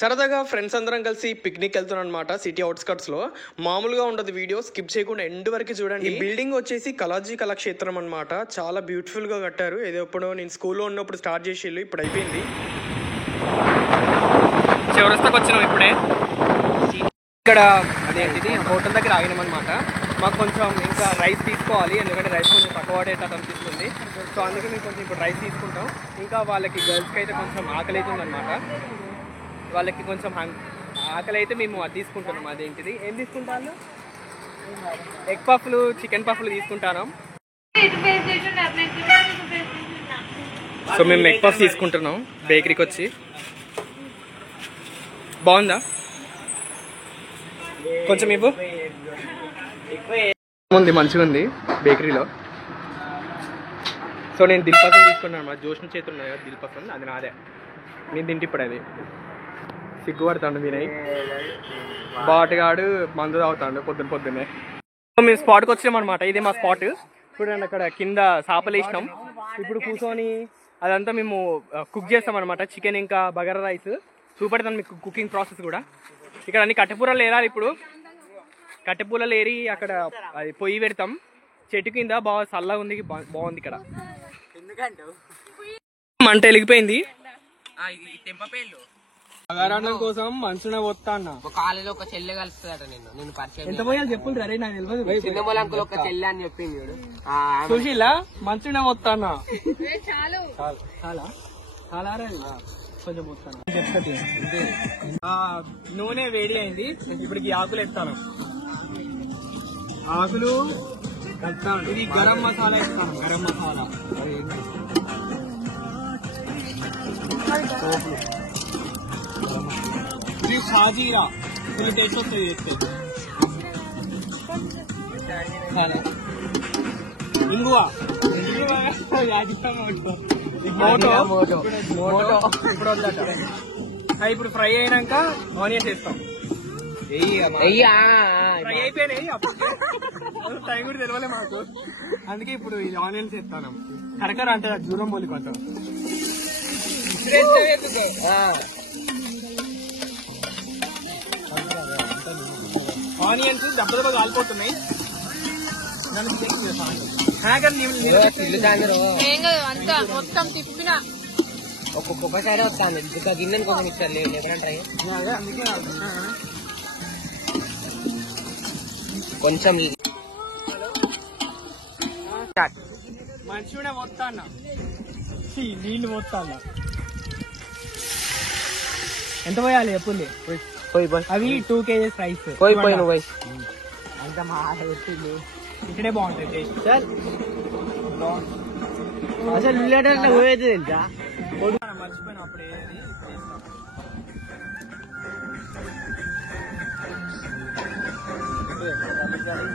సరదాగా ఫ్రెండ్స్ అందరం కలిసి పిక్నిక్ వెళ్తున్నాం అనమాట. సిటీ అవుట్స్కట్స్ లో మామూలుగా ఉండదు. వీడియో స్కిప్ చేయకుండా ఎండ్ వరకు చూడండి. ఈ బిల్డింగ్ వచ్చేసి కళాజీ కళాక్షేత్రం అనమాట. చాలా బ్యూటిఫుల్ గా కట్టారు. ఏదో ఎప్పుడో నేను స్కూల్లో ఉన్నప్పుడు స్టార్ట్ చేసేళ్ళు, ఇప్పుడు అయిపోయింది. చౌరస్తాకి వచ్చినాం ఇప్పుడే. ఇక్కడ అదేంటిది హోటల్ దగ్గర ఆగినాం అనమాట. మాకు కొంచెం ఇంకా రైస్ తీసుకోవాలి, ఎందుకంటే రైస్ కొంచెం తక్కువ పడేటట్టు అనిపిస్తుంది. సో అందుకే మేము కొంచెం ఇప్పుడు రైస్ తీసుకుంటాం. ఇంకా వాళ్ళకి గర్ల్స్కి అయితే కొంచెం ఆకలి అవుతుంది అనమాట. వాళ్ళకి కొంచెం ఆకలి అయితే మేము అది తీసుకుంటున్నాం. అదేంటిది ఏం తీసుకుంటాను, ఎగ్ పఫ్లు, చికెన్ పఫ్లు తీసుకుంటాను. సో మేము ఎగ్ పఫ్ తీసుకుంటున్నాం బేకరీకి వచ్చి. బాగుందా? కొంచెం ఇవ్వు. ఉంది, మంచిగా ఉంది బేకరీలో. సో నేను దిల్ పసంద్ తీసుకున్నాను. మా జోష్ని చేతులు ఉన్నాయి కదా దిల్ పసంద్, అది నాదే. నేను తింటే ఇప్పుడు అది సిగ్గుపడతాడు వినయ్. బాటుగాడు మందు తాగుతాడు పొద్దున్నే. మేము స్పాట్కి వచ్చామన్నమాట. ఇదే మా స్పాట్. చూడండి అక్కడ కింద చేపలు వేసినాం. ఇప్పుడు కూర్చొని అదంతా మేము కుక్ చేస్తాం అనమాట. చికెన్ ఇంకా బగారా రైస్. చూపెడతాను మీకు కుకింగ్ ప్రాసెస్ కూడా. ఇక్కడ అన్ని కట్టెపూరలు ఏరాలి. ఇప్పుడు కట్టెపూరలు ఏరి అక్కడ అది పొయ్యి పెడతాం. చెట్టు కింద బాగా చల్లగా ఉంది, బాగుంది ఇక్కడ. మంట వెలిగిపోయింది. బగారాన్నం కోసం మంచున పోతా అన్న. కాలేజీలో ఒక చెల్లె కలుస్తుందట. నేను పరిచయం ఎంత పోయాలి చెప్పులు రే, నాకు తెలియదు. చిన్నమూల అంకుల్ ఒక చెల్లె అని చెప్పింది. సుశీల మంచున పోతా అన్న. చాలా కొంచెం పోతాను. నూనె వేడి అయింది. ఇప్పటికి ఆకులు ఎత్తాను. ఆకులు ఇది గరం మసాలా ఇస్తాను. గరం మసాలా ఇది షాజీరా. ఇది టేస్ట్ వస్తుంది చేస్తే. ఇంగువ ఇప్పుడు ఫ్రై అయినాక ఆనియన్స్ వేస్తాం. ఫ్రై అయిపోయినాయి అప్పుడు టైం కూడా తెలియలే మాకు. అందుకే ఇప్పుడు ఇది ఆనియన్స్ వేస్తాను. కరకర అంటే దూరం పోలి కొంచెం. ఆనియన్స్ దెబ్బ కాలిపోతున్నాయి. మొత్తం తిప్పిన ఒక్కొక్కసారి వస్తాను. ఇంకా గిన్నెని కోసం ఇస్తారు లేదంటే కొంచెం మంచిగా పోతా అన్న. నీళ్ళు పోతా అన్న. ఎంత పోయాలి చెప్పుంది? అవి 2 kgs రైస్. పోయి అంత మా పెట్టింది. ఇక్కడే బాగుంటుంది టేస్ట్. అసలు పోయేది తెలుసా? మర్చిపోయినా అప్పుడే.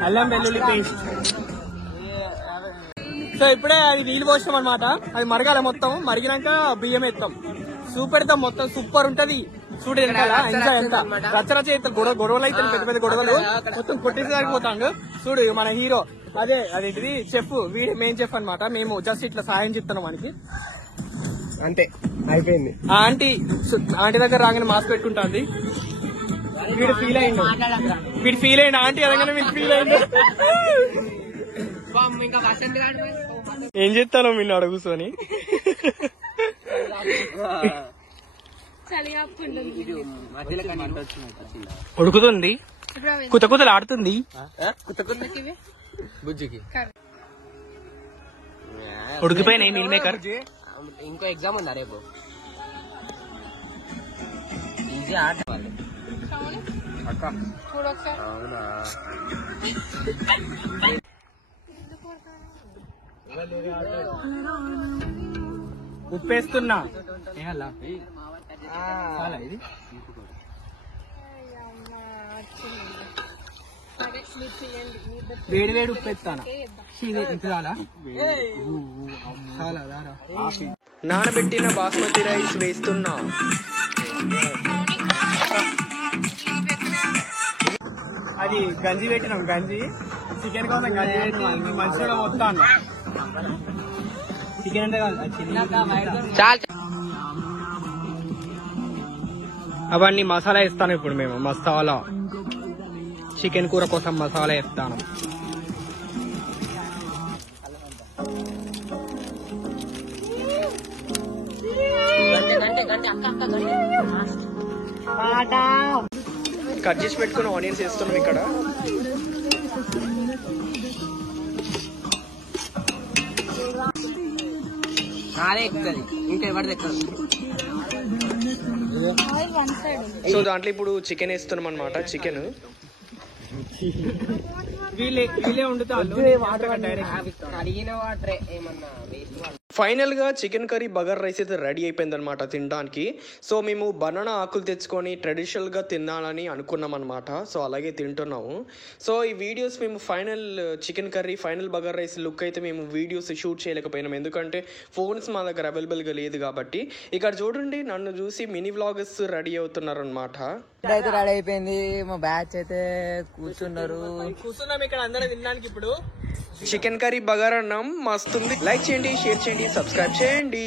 అల్లం వెల్లుల్లి పేస్ట్. సో ఇప్పుడే అది నీళ్ళు పోస్తాం అనమాట. అది మరగాల. మొత్తం మరిగినాక బియ్యం ఎత్తాం. సూపర్ ఎత్తాం. మొత్తం సూపర్ ఉంటది. చూడు వెనకాల ఇంకా ఎంత రచ్చరచ ఎత్తాం. గొడవలు అయితే పెద్ద పెద్ద గొడవలు మొత్తం కొట్టేసరిపోతాడు. చూడు మన హీరో అదేంటిది చెఫ్. వీడి మెయిన్ చెఫ్ అనమాట. మేము జస్ట్ ఇట్లా సాయం చెప్తున్నాం మనకి అంతే. అయిపోయింది. ఆ ఆంటీ దగ్గర రాగానే మాస్క్ పెట్టుకుంటుంది. వీడు ఫీల్ అయ్యిండు. ఆంటీ అనగానే వీడు ఫీల్ అయ్యిండు. ఏం చేస్తాను మీరు అడుగుకొని. ఉడుకుతుంది. కుతకుతలు ఆడుతుంది. ఉడికిపోయినాయి మీల్ మేకర్. ఇంకో ఎగ్జామ్ ఉందా రేపు? ఈజీ ఆట వాళ్ళు. అవునా? ఉప్పేస్తున్నా. చాలా ఇది వేడి వేడి ఉప్పేస్తాను. నానబెట్టిన బాస్మతి రైస్ వేస్తున్నా. అది గంజి పెట్టినాం. గంజి చికెన్ కోసం మంచి కూడా మొత్తం అన్న చికెన్ అంటే చాలు అవన్నీ మసాలా వేస్తాను ఇప్పుడు మేము మసాలా చికెన్ కూర కోసం మసాలా వేస్తాను కట్ చేసి పెట్టుకున్న ఆనియన్స్ వేస్తున్నాం ఇక్కడ నాదే ఎక్కుతుంది ఇంకా ఎవరిది ఎక్కువ సో దాంట్లో ఇప్పుడు చికెన్ వేస్తున్నాం అనమాట చికెన్ వీళ్ళే వండుతారు అడిగిన వాటర్ ఏమన్నా ఫైనల్ గా చికెన్ కర్రీ బగర్ రైస్ అయితే రెడీ అయిపోయింది అనమాట తినడానికి సో మేము బనానా ఆకులు తెచ్చుకొని ట్రెడిషనల్ గా తినాలని అనుకున్నాం అనమాట సో అలాగే తింటున్నాము సో ఈ వీడియోస్ మేము final chicken curry final bagara rice look అయితే మేము వీడియోస్ షూట్ చేయలేకపోయినాం ఎందుకంటే ఫోన్స్ మా దగ్గర అవైలబుల్ గా లేదు కాబట్టి ఇక్కడ చూడండి నన్ను చూసి మినీ వ్లాగర్స్ రెడీ అవుతున్నారు అనమాట అయితే రెడీ అయిపోయింది మా బ్యాచ్ అయితే కూర్చున్నాం ఇక్కడ అందరం తినడానికి ఇప్పుడు చికెన్ కర్రీ బగారా అన్నం మస్తుంది లైక్ చేయండి షేర్ చేయండి సబ్స్క్రైబ్ చేయండి